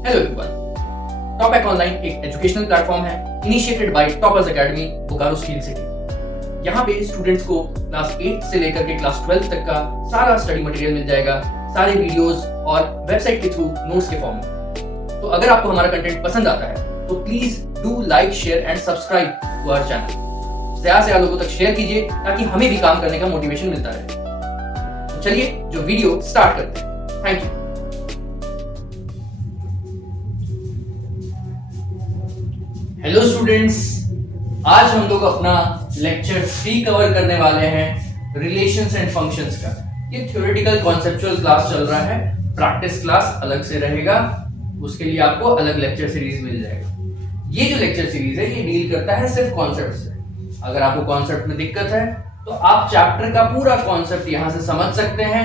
Hello everyone, top online एक educational platform है initiated by toppers academy Bokaro steel city. यहाँ पे स्टूडेंट्स को क्लास 8 से लेकर के क्लास 12 तक का सारा स्टडी मटेरियल मिल जाएगा, सारे वीडियोस और वेबसाइट के थ्रू नोट्स के फॉर्म में। तो अगर आपको हमारा कंटेंट पसंद आता है तो please do like, share and subscribe to our channel. ज्यादा से ज्यादा लोगों तक शेयर कीजिए ताकि हमें भी काम करने का मोटिवेशन मिलता रहे। तो चलिए जो वीडियो स्टार्ट करते हैं। Thank you. हेलो स्टूडेंट्स, आज हम लोग अपना लेक्चर 3 कवर करने वाले हैं रिलेशंस एंड फंक्शंस का। ये थ्योरेटिकल कॉन्सेप्चुअल क्लास चल रहा है, प्रैक्टिस क्लास अलग से रहेगा, उसके लिए आपको अलग लेक्चर सीरीज मिल जाएगा। ये जो लेक्चर सीरीज है ये डील करता है सिर्फ कॉन्सेप्ट से। अगर आपको कॉन्सेप्ट में दिक्कत है तो आप चैप्टर का पूरा कॉन्सेप्ट यहाँ से समझ सकते हैं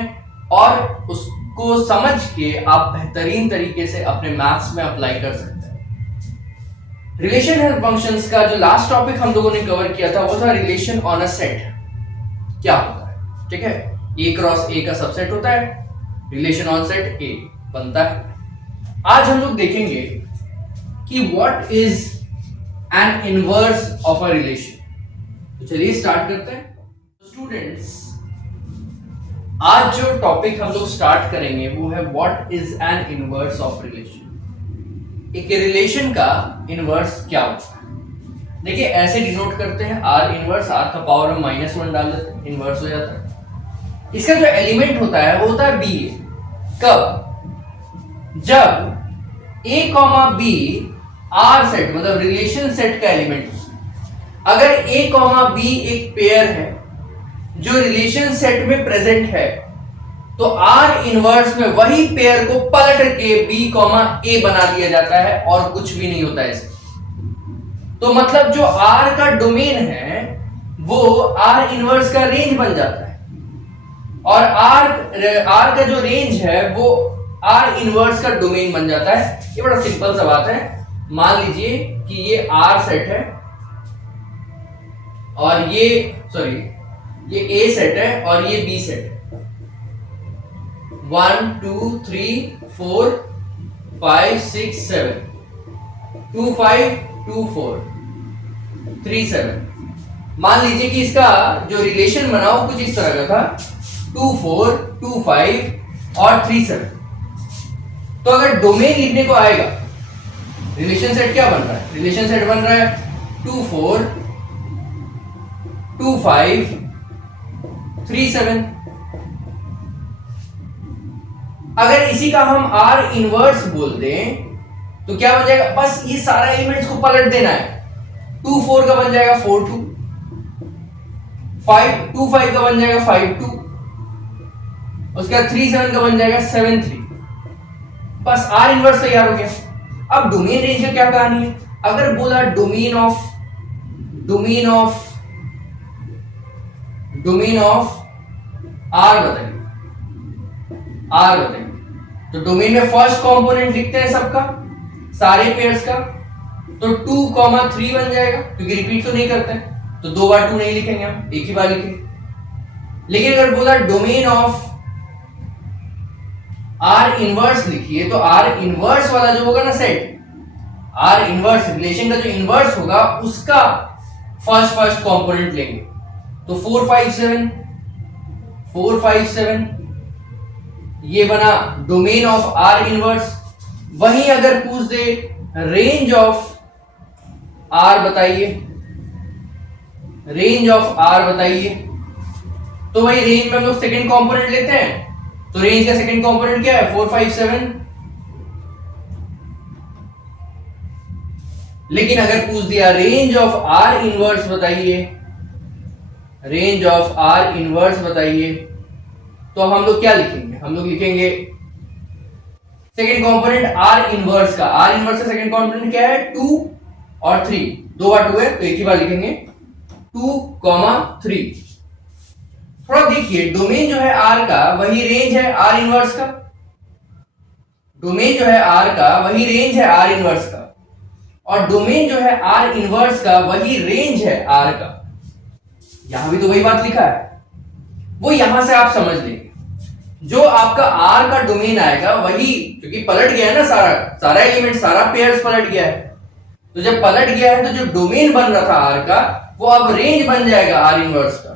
और उसको समझ के आप बेहतरीन तरीके से अपने मैथ्स में अप्लाई कर सकते हैं। रिलेशन एंड फंक्शंस का जो लास्ट टॉपिक हम लोगों ने कवर किया था वो था रिलेशन ऑन अ सेट। क्या होता है, ठीक है, ए क्रॉस ए का सबसेट होता है, रिलेशन ऑन सेट ए बनता है। आज हम लोग देखेंगे कि what is an inverse of a relation. तो चलिए स्टार्ट करते हैं। स्टूडेंट्स, आज जो टॉपिक हम लोग स्टार्ट करेंगे वो है what is an inverse of relation. एक रिलेशन का इनवर्स क्या होता है? देखिए ऐसे डिनोट करते हैं, आर इनवर्स, आर का पावर हम -1 डाल देते हैं, इनवर्स हो जाता है। इसका जो एलिमेंट होता है वो होता है बी। कब? जब ए कॉमा बी आर सेट मतलब रिलेशन सेट का एलिमेंट। अगर ए कॉमा बी एक पेयर है जो रिलेशन सेट में प्रेजेंट है तो आर इनवर्स में वही पेयर को पलट के बी कॉमा ए बना दिया जाता है और कुछ भी नहीं होता है। तो मतलब जो आर का डोमेन है वो आर इनवर्स का रेंज बन जाता है और आर का जो रेंज है वो आर इनवर्स का डोमेन बन जाता है। ये बड़ा सिंपल सा बात है। मान लीजिए कि ये आर सेट है और ये ए सेट है और ये बी सेट है। 1 2 3 4 5 6 7 2 5 2 4 3 7। मान लीजिए कि इसका जो रिलेशन बना वो कुछ इस तरह का था, 2 4 2 5 और 3 7। तो अगर डोमेन लिखने को आएगा, रिलेशन सेट क्या बन रहा है? रिलेशन सेट बन रहा है 2 4 2 5 3 7। अगर इसी का हम आर इनवर्स बोल दें तो क्या बन जाएगा? बस ये सारा एलिमेंट्स को पलट देना है। 2 4 का बन जाएगा 4 2, 2 5 का बन जाएगा 5 2, उसके बाद 3 7 का बन जाएगा 7 3। बस आर इनवर्स तैयार हो गया। अब डोमेन रेंज का क्या कहानी है? अगर बोला डोमेन ऑफ आर बताइए, तो डोमेन में फर्स्ट कंपोनेंट लिखते हैं सबका, सारे पेयर्स का, तो 2 3 बन जाएगा क्योंकि रिपीट तो नहीं करते हैं, तो 2 बार 2 नहीं लिखेंगे, हम एक ही बार लिखेंगे। लेकिन अगर बोला डोमेन ऑफ आर इनवर्स लिखिए तो आर इनवर्स वाला जो होगा ना सेट, आर इनवर्स रिलेशन का जो इनवर्स होगा उसका फर्स्ट कंपोनेंट लेंगे। तो 4 5 7 ये बना डोमेन ऑफ आर इनवर्स। वहीं अगर पूछ दे रेंज ऑफ आर बताइए, तो वही रेंज में हम लोग सेकंड कंपोनेंट लेते हैं। तो रेंज का सेकंड कंपोनेंट क्या है? 4 5 7। लेकिन अगर पूछ दिया रेंज ऑफ आर इनवर्स बताइए, तो हम लोग क्या लिखेंगे? हम लोग लिखेंगे सेकंड कंपोनेंट आर इनवर्स का सेकंड कंपोनेंट क्या है? 2 और 3, 2 बार 2 है तो एक ही बार लिखेंगे 2 3। थोड़ा देखिए, डोमेन जो है आर का वही रेंज है आर इनवर्स का, डोमेन जो है आर का वही रेंज है आर इनवर्स का, और डोमेन जो है आर इनवर्स का वही रेंज है आर का। यहां भी तो वही बात लिखा है, वो यहां से आप समझ लेंगे। जो आपका आर का डोमेन आएगा वही, क्योंकि पलट गया है ना, सारा सारा एलिमेंट, सारा पेयर्स पलट गया है, तो जब पलट गया है तो जो डोमेन बन रहा था आर का वो अब रेंज बन जाएगा आर इनवर्स का,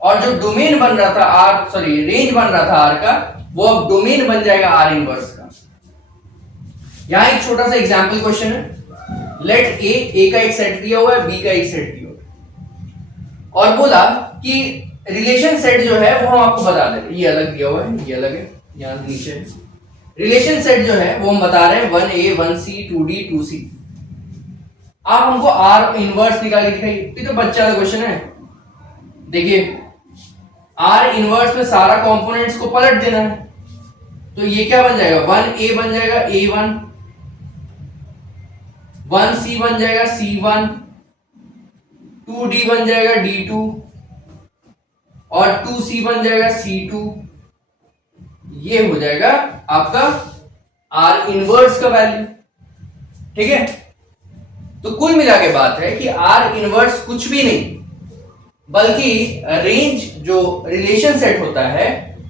और जो डोमेन बन रहा था रेंज बन रहा था आर का वो अब डोमेन बन जाएगा आर इनवर्स का। यहां एक छोटा सा एग्जांपल क्वेश्चन है, लेट ए का एक सेट दिया हुआ है, बी का एक सेट दिया हुआ है, और बोला कि रिलेशन सेट जो है वो हम आपको बता दें, ये अलग दिया हुआ है, ये अलग है, यहां नीचे है। रिलेशन सेट जो है वो हम बता रहे हैं 1a 1c 2d 2c। आप हमको आर इनवर्स निकाल के दिखाइए, ये तो बच्चा का क्वेश्चन है। देखिए आर इनवर्स में सारा कंपोनेंट्स को पलट देना है, तो ये क्या बन जाएगा, 1a बन जाएगा a1, 1c बन जाएगा c1, 2d बन जाएगा d2 और 2c बन जाएगा c2। ये हो जाएगा आपका आर इनवर्स का वैल्यू। ठीक है, तो कुल मिला के बात है कि आर इनवर्स कुछ भी नहीं बल्कि रेंज जो रिलेशन सेट होता है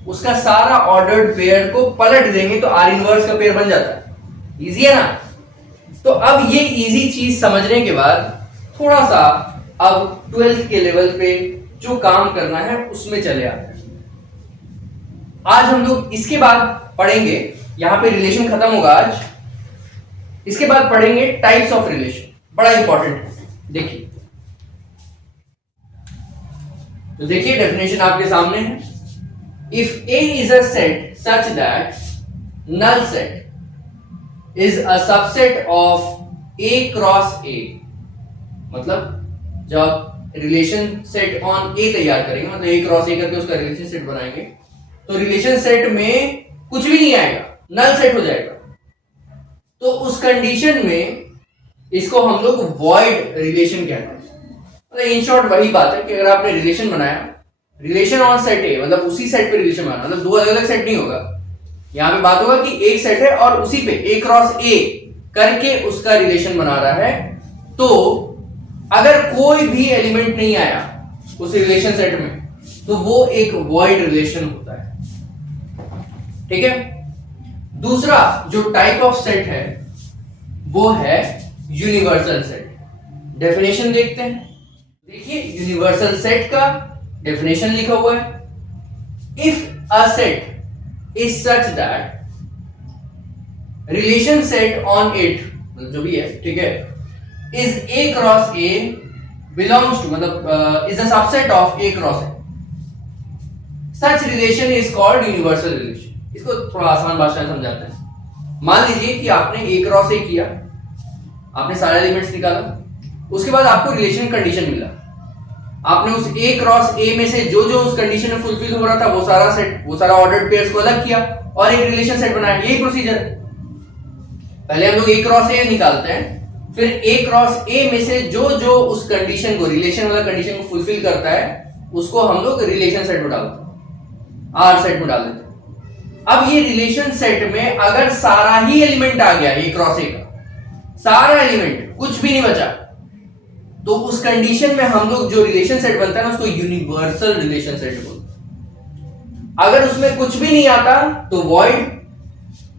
उसका सारा ऑर्डर्ड पेयर को पलट देंगे तो आर इनवर्स का पेयर बन जाता है। इजी है ना। तो अब ये इजी चीज समझने के बाद थोड़ा सा अब 12th के लेवल पे जो काम करना है उसमें चले आते हैं। आज हम लोग इसके बाद पढ़ेंगे, यहां पे रिलेशन खत्म होगा आज, इसके बाद पढ़ेंगे टाइप्स ऑफ रिलेशन, बड़ा इंपॉर्टेंट है। देखिए, तो देखिए डेफिनेशन आपके सामने है, if A is a set such that null set is a subset of A cross A, मतलब जब रिलेशन सेट ऑन A तैयार करेंगे, मतलब A क्रॉस A करके उसका रिलेशन सेट बनाएंगे, तो रिलेशन सेट में कुछ भी नहीं आएगा, नल सेट हो जाएगा। तो उस कंडीशन में इसको हम लोग वॉइड रिलेशन कहते हैं। मतलब इन शॉर्ट वही बात है कि अगर आपने रिलेशन बनाया, रिलेशन ऑन सेट है, मतलब उसी सेट पे रिलेशन बनाना, मतलब दो अलग अलग सेट नहीं होगा। यहां पे बात होगा कि एक सेट है और उसी पे A क्रॉस A करके उसका रिलेशन बना रहा है, तो अगर कोई भी एलिमेंट नहीं आया उस रिलेशन सेट में तो वो एक वॉइड रिलेशन होता है। ठीक है, दूसरा जो टाइप ऑफ सेट है वो है यूनिवर्सल सेट। डेफिनेशन देखते हैं। देखिए यूनिवर्सल सेट का डेफिनेशन लिखा हुआ है, if a set is such that relation set on it, जो भी है, ठीक है, is A cross A belongs to, मतलब is a subset of A cross A, such relation is called universal relation. इसको थोड़ा आसान भाषा में समझाते हैं। मान लीजिए कि आपने A क्रॉस A किया, आपने सारे एलिमेंट्स निकाला, उसके बाद आपको रिलेशन कंडीशन मिला, आपने उस A क्रॉस A में से जो जो उस कंडीशन में फुलफिल हो रहा था वो सारा सेट, वो सारा ऑर्डर्ड पेयर्स को अलग किया और एक रिलेशन सेट बनाया। यही प्रोसीजर है। पहले हम लोग A क्रॉस A निकालते हैं, फिर A क्रॉस A में से जो जो उस कंडीशन को, रिलेशन वाला कंडीशन को फुलफिल करता है उसको हम लोग रिलेशन सेट में डालते हैं, आर सेट में डाल देते हैं। अब ये रिलेशन सेट में अगर सारा ही एलिमेंट आ गया A क्रॉस A का, सारा एलिमेंट, कुछ भी नहीं बचा, तो उस कंडीशन में हम लोग जो रिलेशन सेट बनता है ना उसको यूनिवर्सल रिलेशन सेट बोलते हैं। अगर उसमें कुछ भी नहीं आता तो वॉइड,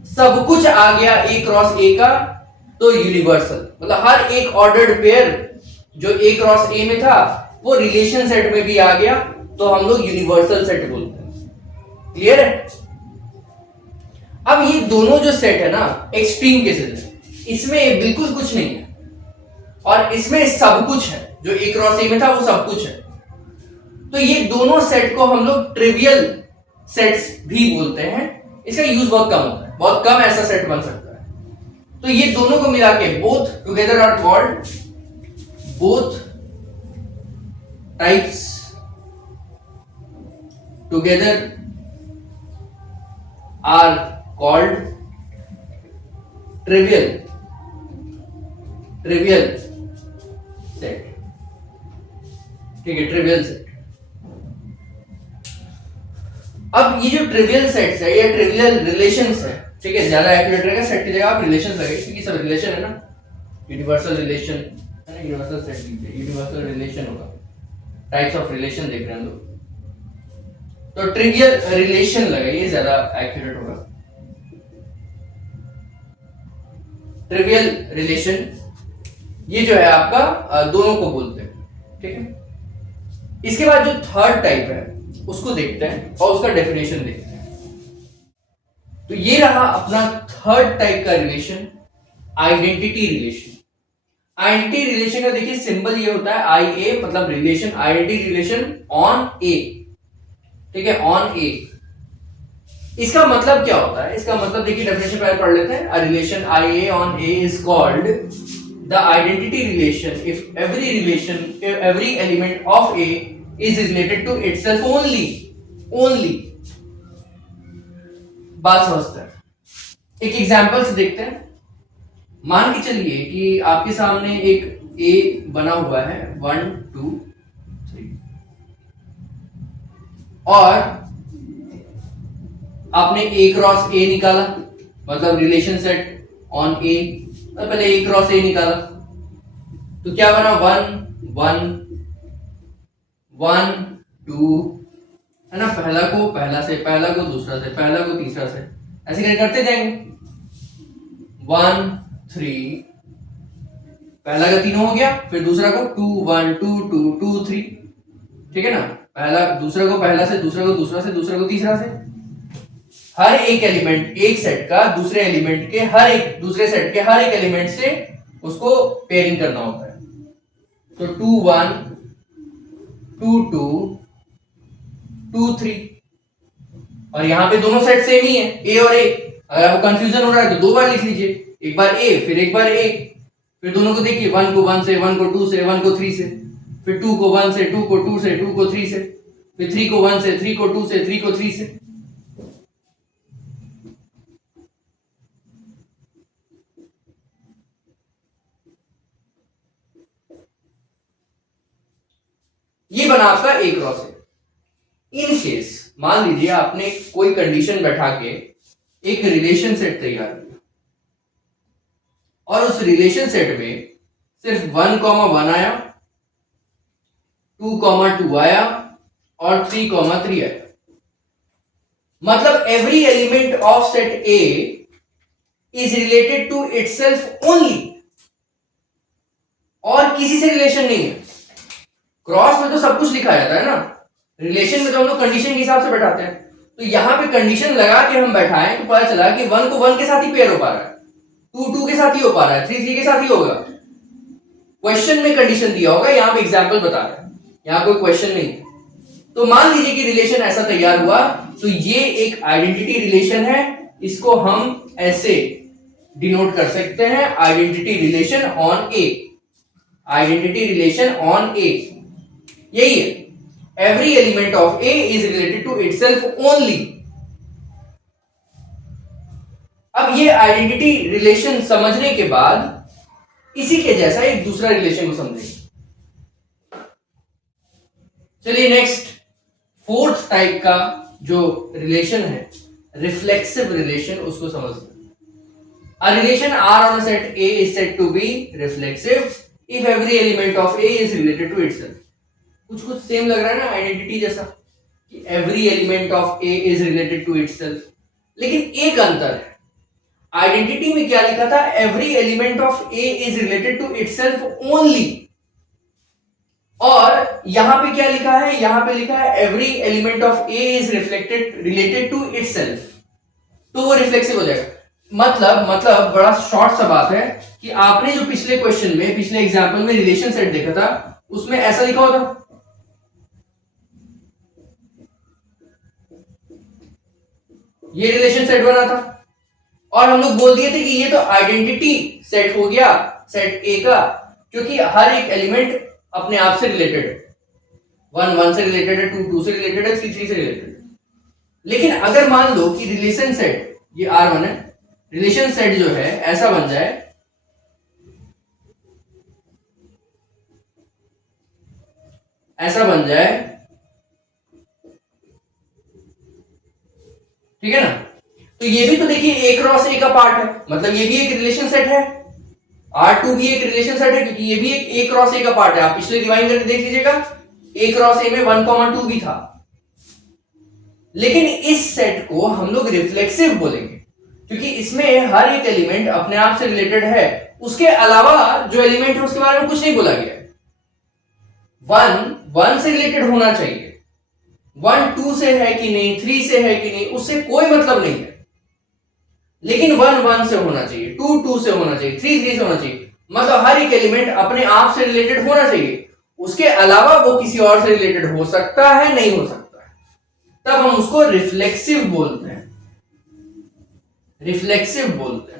सब कुछ आ गया A क्रॉस A का तो यूनिवर्सल, मतलब हर एक ऑर्डर्ड पेयर जो A क्रॉस A में था वो रिलेशन सेट में भी आ गया तो हम लोग यूनिवर्सल सेट बोलते हैं। क्लियर है। अब ये दोनों जो सेट है ना एक्सट्रीम केसेस है, इसमें बिल्कुल कुछ नहीं है और इसमें सब कुछ है, जो A क्रॉस A में था वो सब कुछ है। तो ये दोनों सेट को हम लोग ट्रिवियल सेट्स भी बोलते हैं। इसका यूज बहुत कम होता है, बहुत कम ऐसा सेट बन सकता है। तो ये दोनों को मिला के both together are called, both types together are called trivial set. ठीक है, ट्रिवियल सेट। अब ये जो ट्रिवियल सेट्स है या ट्रिवियल रिलेशंस है, ठीक है, ज्यादा एक्यूरेट रहेगा, सेट की जगह आप रिलेशंस लगे क्योंकि सब रिलेशन है ना, यूनिवर्सल रिलेशन है ना, यूनिवर्सल सेट लीजिए, यूनिवर्सल रिलेशन होगा। टाइप्स ऑफ रिलेशन देख रहे हैं हम लोग। तो ट्रिवियल रिलेशन लगाइए, ज्यादा एक्यूरेट होगा। ट्रिवियल रिलेशन ये जो है आपका दोनों को बोलते हैं, ठीक है। इसके बाद जो थर्ड टाइप है उसको देखते हैं और उसका डेफिनेशन देखते हैं। तो ये रहा अपना थर्ड टाइप का relation, identity relation. Identity relation का देखिए सिंबल ये होता है आई ए, मतलब रिलेशन, आइडेंटिटी रिलेशन ऑन ए, ठीक है, ऑन ए। इसका मतलब क्या होता है? इसका मतलब देखिए डेफिनेशन पहले पढ़ लेते हैं। A relation I A on A is called the identity relation if every element of A is related to itself only. Only बात समझते हैं, एक एग्जांपल से देखते हैं। मान के चलिए कि आपके सामने एक ए बना हुआ है 1 2 3 और आपने ए क्रॉस ए निकाला, मतलब रिलेशन सेट ऑन ए। पहले ए क्रॉस ए निकाला तो क्या बना? 1 1 1 2, है ना। पहला को पहला से, पहला को दूसरा से, पहला को तीसरा से, ऐसे करते जाएंगे। 1 3, पहला का तीनों हो गया, फिर दूसरा को 2 1 2 2 2 3, ठीक है ना। पहला दूसरा को पहला से, दूसरा को दूसरा से, दूसरा को तीसरा से। हर एक एलिमेंट एक सेट का दूसरे एलिमेंट के हर एक दूसरे सेट के हर एक एलिमेंट से उसको पेयरिंग करना होता है। तो 2 1 2 2 2 3, और यहां पे दोनों सेट सेम ही है, ए और ए। अगर आपको कंफ्यूजन हो रहा है तो दो बार लिख लीजिए, एक बार ए फिर एक बार ए, फिर दोनों को देखिए, 1 को 1 से, 1 को 2 से, 1 को 3 से, फिर 2 को 1 से, 2 को 2 से, 2 को 3 से, फिर 3 को 1 से, 3 को 2 से, 3 को 3 से। ये बना आपका ए क्रॉस ए। इन केस मान लीजिए आपने कोई कंडीशन बैठा के एक रिलेशन सेट तैयार किया और उस रिलेशन सेट में सिर्फ 1,1 आया, 2,2 आया और 3,3 आया। मतलब every element of set A is related to itself only, और किसी से रिलेशन नहीं है। क्रॉस में तो सब कुछ लिखा जाता है ना, रिलेशन में तो हम लोग कंडीशन के हिसाब से बैठाते हैं। तो यहां पे कंडीशन लगा के हम बैठाएं तो पता चला कि 1 को 1 के साथ ही पेयर हो पा रहा है, 2 2 के साथ ही हो पा रहा है, 3 3 के साथ ही होगा। क्वेश्चन में कंडीशन दिया होगा, यहां पे एग्जांपल बता रहा है, यहां कोई क्वेश्चन नहीं है। तो मान लीजिए कि रिलेशन ऐसा तैयार हुआ, तो ये एक आइडेंटिटी रिलेशन है। इसको हम ऐसे डिनोट कर सकते हैं, identity relation on A. Identity relation on A यही है, every element of A is related to itself only. अब ये आइडेंटिटी रिलेशन समझने के बाद इसी के जैसा एक दूसरा रिलेशन को समझेंगे। चलिए नेक्स्ट फोर्थ टाइप का जो रिलेशन है, रिफ्लेक्सिव रिलेशन, उसको समझते हैं। A relation R on a set A is said to be reflexive if every element of A is related to itself. कुछ कुछ सेम लग रहा है ना आइडेंटिटी जैसा, कि every element of A is related to itself, लेकिन एक अंतर है। आइडेंटिटी में क्या लिखा था? every element of A is related to itself only, और यहां पे क्या लिखा है? यहां पे लिखा है every element of A is related to itself, तो वो रिफ्लेक्सिव हो जाएगा। मतलब बड़ा शॉर्ट सा बात है कि आपने जो पिछले क्वेश्चन में, पिछले एग्जांपल में रिलेशन सेट देखा था, उसमें ऐसा लिखा होता, ये रिलेशन सेट बना था और हम लोग बोल दिए थे कि ये तो आइडेंटिटी सेट हो गया सेट ए का, क्योंकि हर एक एलिमेंट अपने आप से रिलेटेड है। 1 1 से रिलेटेड है, 2 2 से रिलेटेड है, 3 3 से रिलेटेड है। लेकिन अगर मान लो कि रिलेशन सेट ये R1 है, रिलेशन सेट जो है ऐसा बन जाए, ऐसा बन जाए, ठीक है ना। तो ये भी तो देखिए ए क्रॉस ए का पार्ट है, मतलब ये भी एक रिलेशन सेट है। R2 भी एक रिलेशन सेट है क्योंकि ये भी एक ए क्रॉस ए का पार्ट है। आप पिछले रिवाइंड करके देख लीजिएगा, ए क्रॉस ए में 1,2 भी था। लेकिन इस सेट को हम लोग रिफ्लेक्सिव बोलेंगे क्योंकि इसमें हर एक एलिमेंट अपने आप से रिलेटेड है, उसके अलावा जो एलिमेंट है उसके बारे में कुछ नहीं बोला गया। वन से रिलेटेड होना चाहिए, 1 2 से है कि नहीं, 3 से है कि नहीं, उससे कोई मतलब नहीं है। लेकिन 1 से होना चाहिए, 2 से होना चाहिए, 3 से होना चाहिए। मतलब हर एक एलिमेंट अपने आप से रिलेटेड होना चाहिए, उसके अलावा वो किसी और से रिलेटेड हो सकता है, नहीं हो सकता है, तब हम उसको रिफ्लेक्सिव बोलते हैं। रिफ्लेक्सिव बोलते हैं।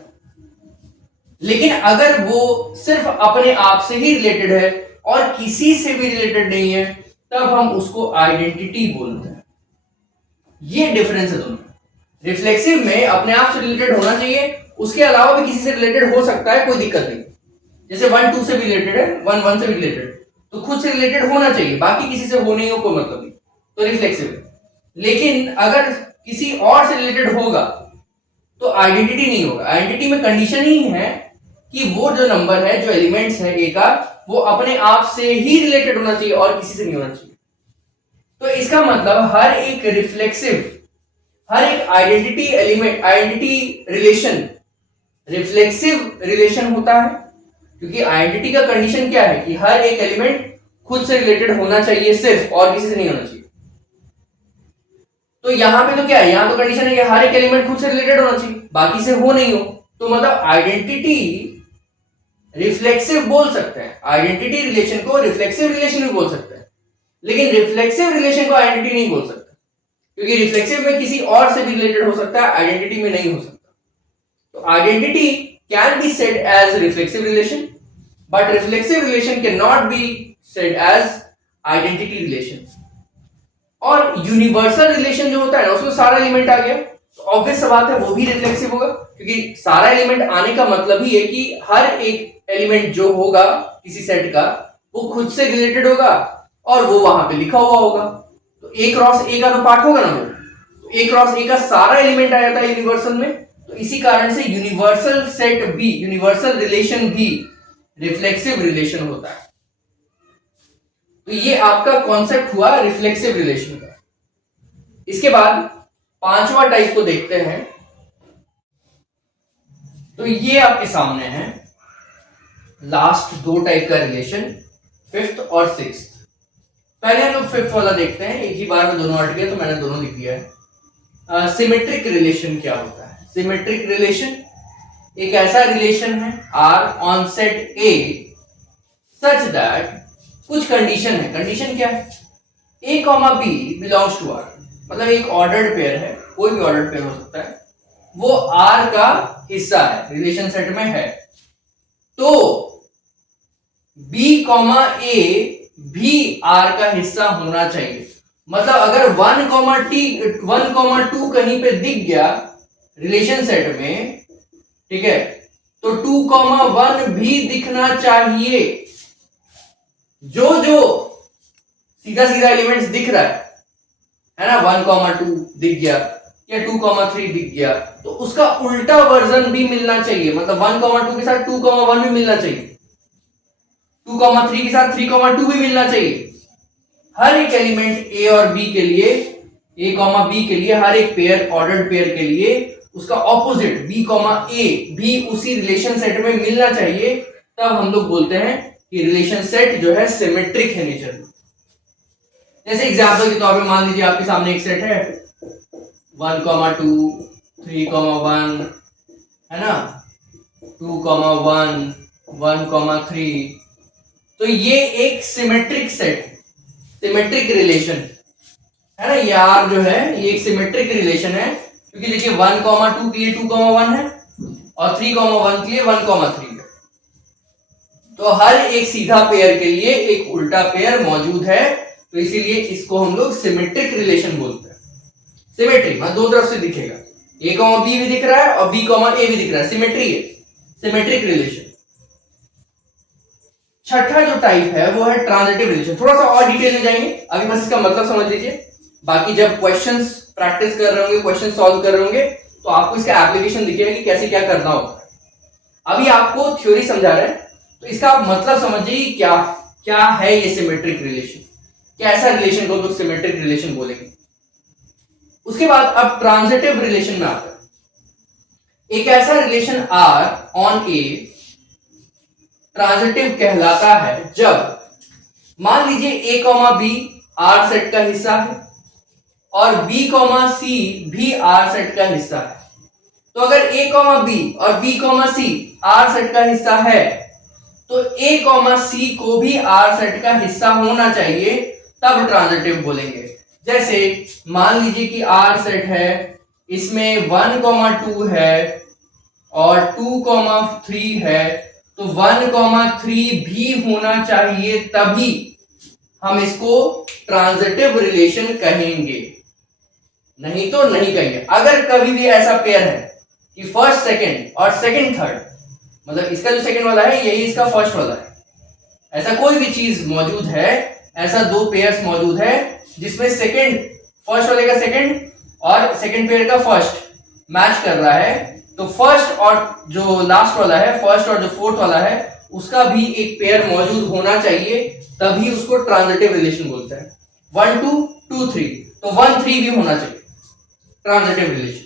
लेकिन अगर वो सिर्फ अपने आप से ही रिलेटेड है और किसी से भी रिलेटेड नहीं है, तब हम उसको आइडेंटिटी बोलते हैं। ये डिफरेंस है दोनों। रिफ्लेक्सिव में अपने आप से रिलेटेड होना चाहिए, उसके अलावा भी किसी से रिलेटेड हो सकता है, कोई दिक्कत नहीं। जैसे 1 2 से भी रिलेटेड है, 1 1 से भी रिलेटेड, तो खुद से रिलेटेड होना चाहिए, बाकी किसी से हो नहीं हो कोई मतलब नहीं, तो रिफ्लेक्सिव है। लेकिन अगर किसी और से रिलेटेड होगा तो आइडेंटिटी नहीं होगा। आइडेंटिटी में कंडीशन ही है कि वो जो नंबर है, जो एलिमेंट्स है ए का, वो अपने आप से ही रिलेटेड होना चाहिए और किसी से नहीं होना चाहिए। तो इसका मतलब हर एक रिफ्लेक्सिव, हर एक identity element, identity relation reflexive relation होता है, क्योंकि आइडेंटिटी का कंडीशन क्या है कि हर एक एलिमेंट खुद से रिलेटेड होना चाहिए सिर्फ, और किसी से नहीं होना चाहिए। तो यहां पे तो क्या है, यहां तो कंडीशन है कि हर एक एलिमेंट खुद से रिलेटेड होना चाहिए, बाकी से हो नहीं हो, तो मतलब आइडेंटिटी रिफ्लेक्सिव बोल सकते हैं। आइडेंटिटी रिलेशन को रिफ्लेक्सिव रिलेशन भी बोल सकते हैं, लेकिन रिफ्लेक्सिव रिलेशन को आइडेंटिटी नहीं बोल सकते, क्योंकि रिफ्लेक्सिव में किसी और से भी रिलेटेड हो सकता है, आइडेंटिटी में नहीं हो सकता। तो identity can be said as reflexive relation, but reflexive relation can not be said as identity relation. और यूनिवर्सल रिलेशन जो होता है ना, उसमें सारा एलिमेंट आ गया, तो ऑब्वियस सा बात है वो भी रिफ्लेक्सिव होगा, क्योंकि सारा एलिमेंट आने का मतलब ही है कि हर एक एलिमेंट जो होगा किसी सेट का, वो खुद से रिलेटेड होगा और वो वहां पे लिखा हुआ होगा। तो ए क्रॉस ए का तो पार्ट होगा ना वो, तो ए क्रॉस ए का सारा एलिमेंट आ जाता है यूनिवर्सल में। तो इसी कारण से यूनिवर्सल सेट भी, यूनिवर्सल रिलेशन भी रिफ्लेक्सिव रिलेशन होता है। तो ये आपका कॉन्सेप्ट हुआ रिफ्लेक्सिव रिलेशन का। इसके बाद पांचवा टाइप को देखते हैं। तो ये आपके सामने है लास्ट दो टाइप का रिलेशन, फिफ्थ और सिक्स्थ। पहले हम लोग फिफ्थ वाला देखते हैं, एक ही बार में दोनों हट गया तो मैंने दोनों लिख दिया है। सिमेट्रिक रिलेशन क्या होता है? सिमेट्रिक रिलेशन एक ऐसा रिलेशन है R on set A such that, कुछ कंडीशन है। कंडीशन क्या है? A comma B belongs to R, मतलब एक ऑर्डर्ड पेयर है, कोई भी ऑर्डर्ड पेयर हो सकता है, वो आर का हिस्सा है, रिलेशन सेट में है। तो बी कॉमा ए भी आर का हिस्सा होना चाहिए। मतलब अगर 1,2 कहीं पे दिख गया रिलेशन सेट में, ठीक है, तो 2,1 भी दिखना चाहिए। जो जो सीधा सीधा एलिमेंट्स दिख रहा है ना, 1,2 दिख गया या 2,3 दिख गया, तो उसका उल्टा वर्जन भी मिलना चाहिए। मतलब 1,2 के साथ 2,1 भी मिलना चाहिए, 2,3 के साथ 3,2 भी मिलना चाहिए। हर एक एलिमेंट ए और बी के लिए, ए कॉमा बी के लिए, हर एक पेयर, ऑर्डर्ड पेयर के लिए उसका ऑपोजिट बी कॉमा ए भी उसी रिलेशन सेट में मिलना चाहिए। तब हम लोग बोलते हैं कि रिलेशन सेट जो है सिमेट्रिक है नेचर में। जैसे एग्जांपल के तौर पे मान लीजिए आपके सामने एक सेट है 1,2 3,1 है ना, 2,1 1,3, तो ये एक सिमेट्रिक सेट, सिमेट्रिक रिलेशन है ना। ये आर जो है ये एक सिमेट्रिक रिलेशन है, क्योंकि देखिए 1,2 के लिए 2,1 है और 3,1 के लिए 1,3 है। तो हर एक सीधा पेयर के लिए एक उल्टा पेयर मौजूद है, तो इसीलिए इसको हम लोग सिमेट्रिक रिलेशन बोलते हैं। सिमेट्रिक मतलब दो तरफ से दिखेगा, ए कॉमा बी भी दिख रहा है और बी कॉमा ए भी दिख रहा है, सिमेट्री है, सिमेट्रिक रिलेशन। छठा जो टाइप है वो है ट्रांजिटिव रिलेशन। थोड़ा सा और डिटेल में जाएंगे, अभी बस इसका मतलब समझ लीजिए, बाकी जब क्वेश्चंस प्रैक्टिस कर रहे होंगे, क्वेश्चन सॉल्व कर रहे होंगे, तो आपको इसका एप्लीकेशन दिखेगा कि कैसे क्या करना होता है। अभी आपको थ्योरी समझा रहे हैं, तो इसका आप मतलब समझिए क्या क्या है ये सिमेट्रिक रिलेशन, कैसा रिलेशन को तो सिमेट्रिक रिलेशन बोलेंगे। उसके बाद अब ट्रांजिटिव रिलेशन में आता है। एक ऐसा relation R on A transitive कहलाता है जब मान लीजिए A comma B R set का हिस्सा है और बी कॉमा सी भी आर सेट का हिस्सा है। तो अगर ए कॉमा बी और B comma C are set का हिस्सा है तो ए कॉमा सी को भी आर सेट का हिस्सा होना चाहिए, तब ट्रांजिटिव बोलेंगे। जैसे मान लीजिए कि आर सेट है, इसमें 1,2 है और 2,3 है, तो 1,3 भी होना चाहिए, तभी हम इसको ट्रांजिटिव रिलेशन कहेंगे, नहीं तो नहीं कहेंगे। अगर कभी भी ऐसा पेयर है कि फर्स्ट सेकंड और सेकंड थर्ड, मतलब इसका जो सेकंड वाला है यही इसका फर्स्ट वाला है, ऐसा कोई भी चीज मौजूद है, ऐसा दो पेयर्स मौजूद है जिसमें सेकंड फर्स्ट वाले का सेकंड और सेकंड पेयर का फर्स्ट मैच कर रहा है, तो फर्स्ट और जो लास्ट वाला है, फर्स्ट और जो फोर्थ वाला है, उसका भी एक पेयर मौजूद होना चाहिए, तभी उसको ट्रांजिटिव रिलेशन बोलते हैं। 1 2 2 3, तो 1 3 भी होना चाहिए, ट्रांजिटिव रिलेशन।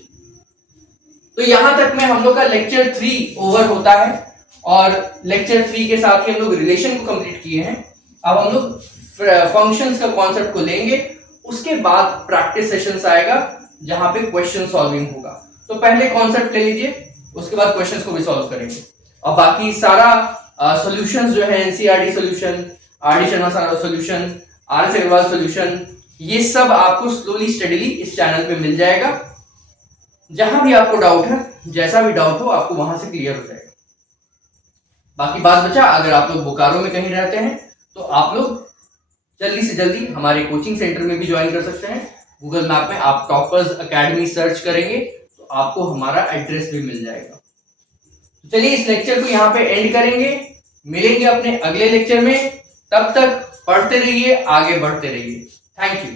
तो यहां तक में हम लोग का लेक्चर 3 ओवर होता है और लेक्चर 3 के साथ ही हम लोग रिलेशन को कंप्लीट किए हैं। अब हम लोग फंक्शंस का कॉन्सेप्ट को लेंगे, उसके बाद प्रैक्टिस सेशंस आएगा जहां पे क्वेश्चन सॉल्विंग होगा। तो पहले कॉन्सेप्ट ले लीजिए, उसके बाद क्वेश्चंस को भी सॉल्व करेंगे और बाकी सारा सॉल्यूशंस जो है NCERT solution, RD Sharma solution, RS Agarwal solution, ये सब आपको स्लोली स्टडीली इस चैनल पे मिल जाएगा। जहां भी आपको डाउट है, जैसा भी डाउट हो, आपको वहां से क्लियर हो जाएगा। बाकी बात बचा, अगर आप लोग बोकारो में कहीं रहते हैं तो आप लोग जल्दी से जल्दी हमारे कोचिंग सेंटर में भी ज्वाइन कर सकते हैं। गूगल मैप में आप टॉपर्स एकेडमी सर्च करेंगे तो आपको हमारा एड्रेस भी मिल जाएगा। तो चलिए इस लेक्चर को यहाँ पे एंड करेंगे, मिलेंगे अपने अगले लेक्चर में। तब तक पढ़ते रहिए, आगे बढ़ते रहिए। Thank you.